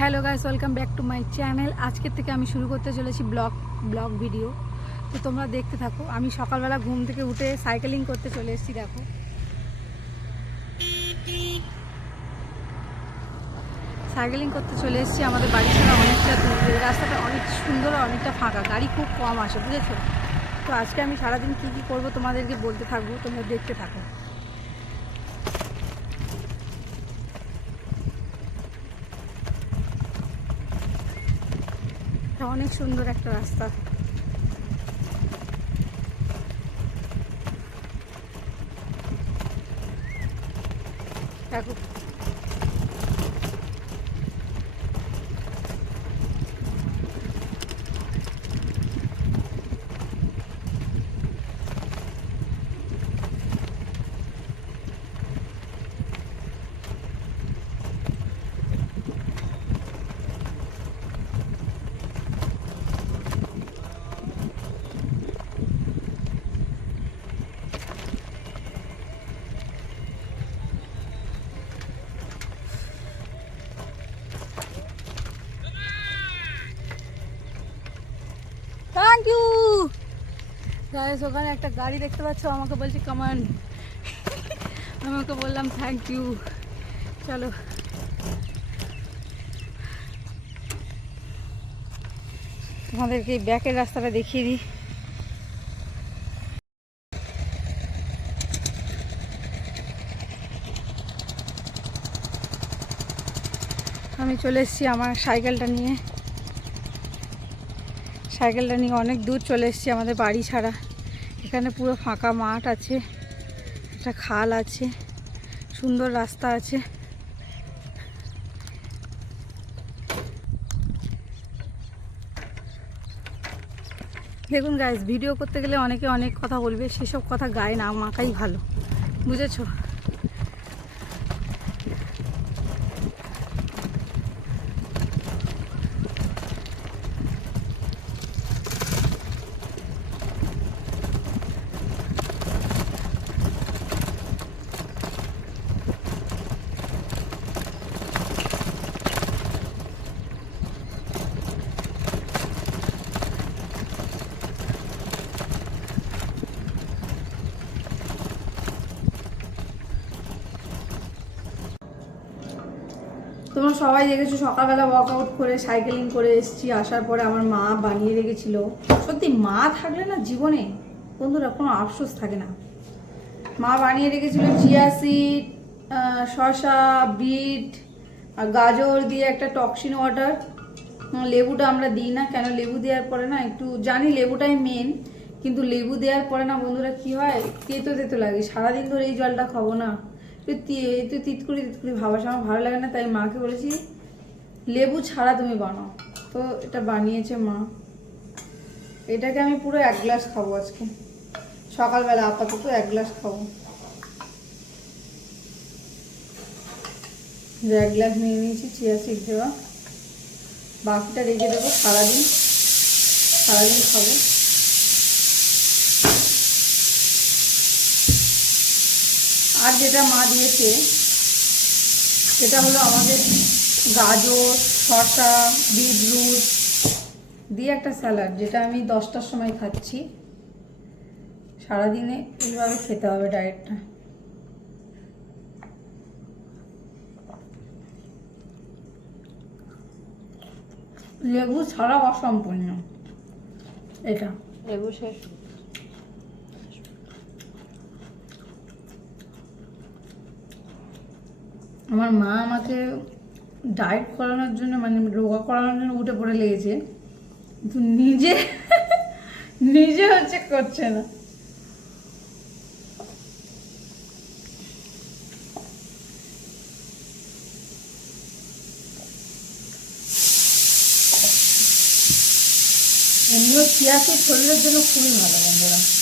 Hello guys welcome back to my channel আজকের থেকে আমি শুরু করতে চলেছি ব্লগ ব্লগ ভিডিও তো তোমরা দেখতে থাকো, আমি সকালবেলা ঘুম থেকে উঠে সাইকেলিং করতে চলে এসেছি, দেখো। সাইকেলিং করতে চলে এসেছি, আমাদের বাড়ি ছাড়া অনেকটা দূর। রাস্তাটা অনেক সুন্দর, অনেকটা ফাঁকা, গাড়ি খুব কম আসে, বুঝেছ? তো আজকে আমি সারাদিন কী কী করব তোমাদেরকে বলতে থাকব, তোমরা দেখতে থাকো। অনেক সুন্দর একটা রাস্তা। দেখো। থ্যাংক ইউ গাইস ওখানে একটা গাড়ি দেখতে পাচ্ছ, আমাকে বলছে কামান আমি ওকে বললাম থ্যাংক ইউ চলো। তোমাদেরকে ব্যাকের রাস্তাটা দেখিয়ে দিই। আমি চলে এসেছি আমার সাইকেলটা নিয়ে। সাইকেলটা নিয়ে অনেক দূর চলে এসেছি আমাদের বাড়ি ছাড়া। এখানে পুরো ফাঁকা মাঠ আছে, একটা খাল আছে, সুন্দর রাস্তা আছে। দেখুন গাইজ ভিডিও করতে গেলে অনেকে অনেক কথা বলবে, সেসব কথা গায়ে না মাখাই ভালো, বুঝেছ? তোমরা সবাই দেখেছ সকালবেলা ওয়ার্কআউট করে সাইকেলিং করে এসেছি। আসার পরে আমার মা বানিয়ে রেখেছিল। সত্যি মা থাকলে না জীবনে বন্ধুরা কোনো আফসোস থাকে না। মা বানিয়ে রেখেছিল চিয়া সিড শসা বিট গাজর দিয়ে একটা টক্সিন ওয়াটার লেবুটা আমরা দিই না, কেন লেবু দেওয়ার পরে না একটু জানি লেবুটাই মেন কিন্তু লেবু দেওয়ার পরে না বন্ধুরা কি হয়? তেতো তেতো লাগে। সারাদিন ধরে এই জলটা খাব না। একটু তি- একটু তিতকুড়ি তিতকুড়ি ভাবাস, আমার ভালো লাগে না, তাই মাকে বলেছি, লেবু ছাড়া তুমি বানাও। তো এটা বানিয়েছে মা। এটাকে আমি পুরো এক গ্লাস খাব আজকে। সকালবেলা আপাতত এক গ্লাস খাব। এক গ্লাস নিয়ে নিয়েছি, চিয়া সিড দেওয়া। বাকিটা রেখে দেবো, সারাদিন। সারাদিন খাব। আর যেটা মা দিয়েছে, সেটা হলো আমাদের গাজর, শসা, বিটরুট, দিয়ে একটা স্যালাড, যেটা আমি দশটার সময় খাচ্ছি। সারাদিনে এইভাবে খেতে হবে ডায়েটটা। লেবু ছাড়া অসম্পূর্ণ। এটা। লেবু শেষ। আমার মা আমাকে ডায়েট করানোর জন্য মানে রোগা করানোর জন্য উঠে পড়ে লেগেছে। কিন্তু নিজে নিজে হচ্ছে করছে না। এমনিও চিয়া শরীরের জন্য খুবই ভালো বন্ধুরা।